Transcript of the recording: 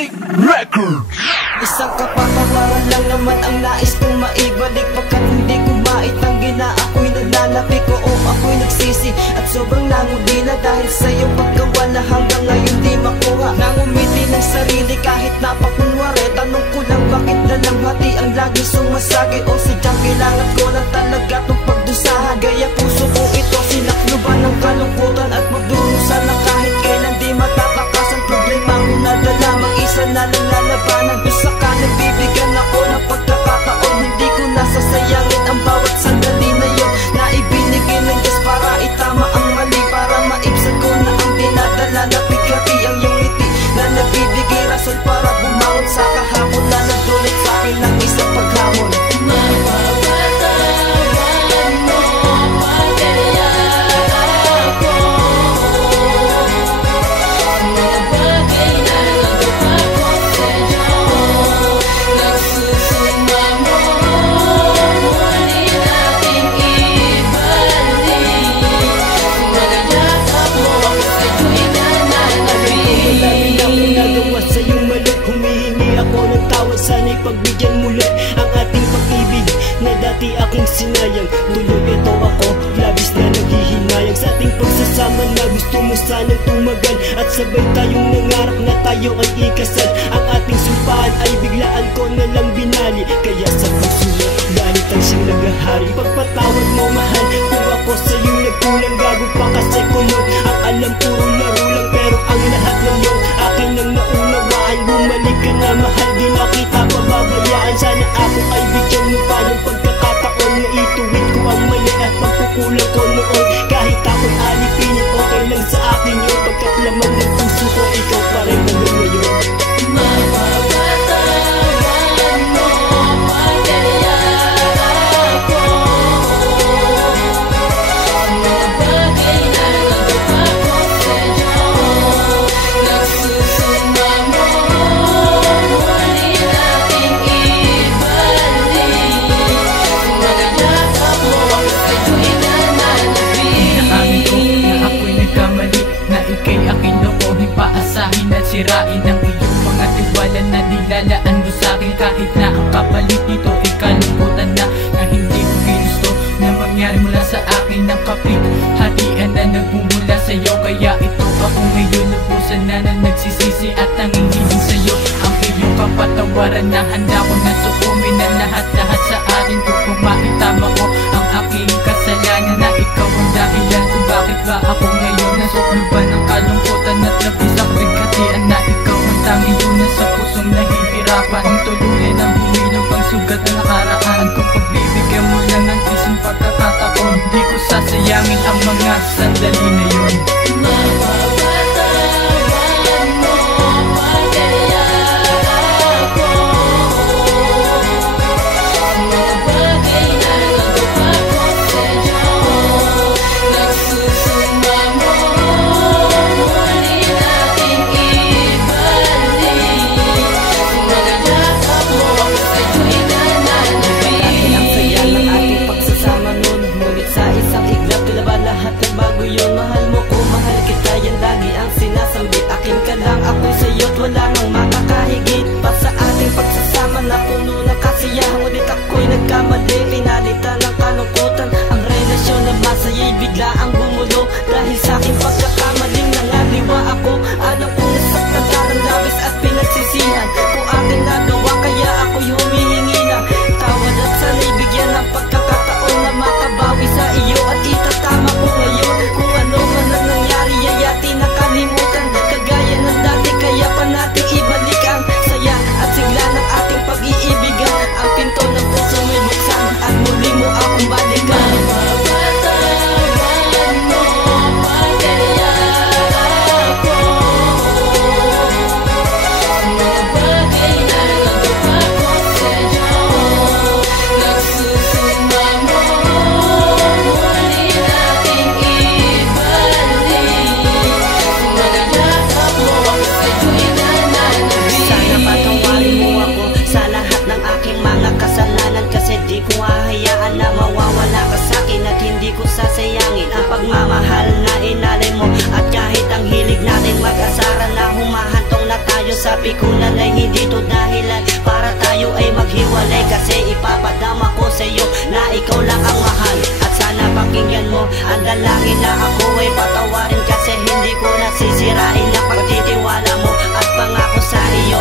Music Records. Isang kapatawaran lang naman ang nais kong maibalik, pagkat hindi ko maitanggi na ako'y naglalapik. Oo, ako'y nagsisi at sobrang nangudi na dahil sa'yo paggawa na hanggang ngayon di makuha. Nangumiti ng sarili kahit napakunwari. Tanong ko lang bakit na lang hati ang lagi sumasagi, o sadyang kailangan ko lang talaga itong pagdusahan. Gaya puso ko ito sinakluban ng kalungkutan at magdurusan na kahit kailan di matatakasan. Problema ko nadala, mag-isa na lang lalabanan. Gusto ka nagbibigyan ako ng pagkakataon, hindi ko nasasayangin ang bawat sandali na yun na ibinigay ng Diyos para itama ang mali, para maibsan ko na ang dinadala na bigati ang iyong ngiti na nagbibigay rason para bumangon sa kahapon na nagdulot sa akin ng isang paghamon. Sana'y pagbigyan muli ang ating pag-ibig na dati aking sinayang. Tuloy ito ako, labis na naghihinayang sa ating pagsasama na gusto mo sanang tumagal, at sabay tayong nangarap na tayo ay ikasal. Ang ating sumpaan ay biglaan ko na lang binali, kaya sa puso mo galit ang siyang naghahari. Pagpatawad mo mahal kung ako sa'yo nagkulang, gago pa kasi kumot. Ang alam puro laro lang, pero ang lahat ng yun akin ang naunawaan. Bumalik ka na mahal, di na kita pababayaan. Sana ako ay bigyan mo pa ng pagkakataon na ituwid ko ang mali at pagkukulang ko noon. Kahit ako'y alipinin, okay lang sa akin yun, pagkat laman ng puso ko ikaw pa rin hanggang ngayon. Sirain ang iyong mga tiwala na nilalaan mo sa'kin, kahit na ang kapalit nito ay kalungkutan na hindi ko ginusto na mangyari mula sa akin. Ang kapit-hatian na nagmumula sa'yo, kaya ito ako ngayon lubusan na nagsisisi at nanginginig sa'yo. Ang iyong kapatawaran na handa ko na sukumin ang lahat-lahat sa akin ko, kung makitama ko ang aking kasalanan na ikaw ang dahilan kung bakit ba ako ngayon nasukluban ng kalungkutan at labis ang bigatian, na ikaw ang tanging lunas sa pusong nahihirapan. Ang tuluyan ang humilog ang sugat na nakaraan. Kung pagbibigyan mo lang ng isang pagkakataon, di ko sasayangin ang mga sandali na yun. pikunan ay hindi to dahilan para tayo ay maghiwalay. Kasi ipapadama ko sa'yo na ikaw lang ang mahal. At sana pakinggan mo ang dalangin na ako ay patawarin, kasi hindi ko nasisirain ang pagtitiwala mo at pangako sa iyo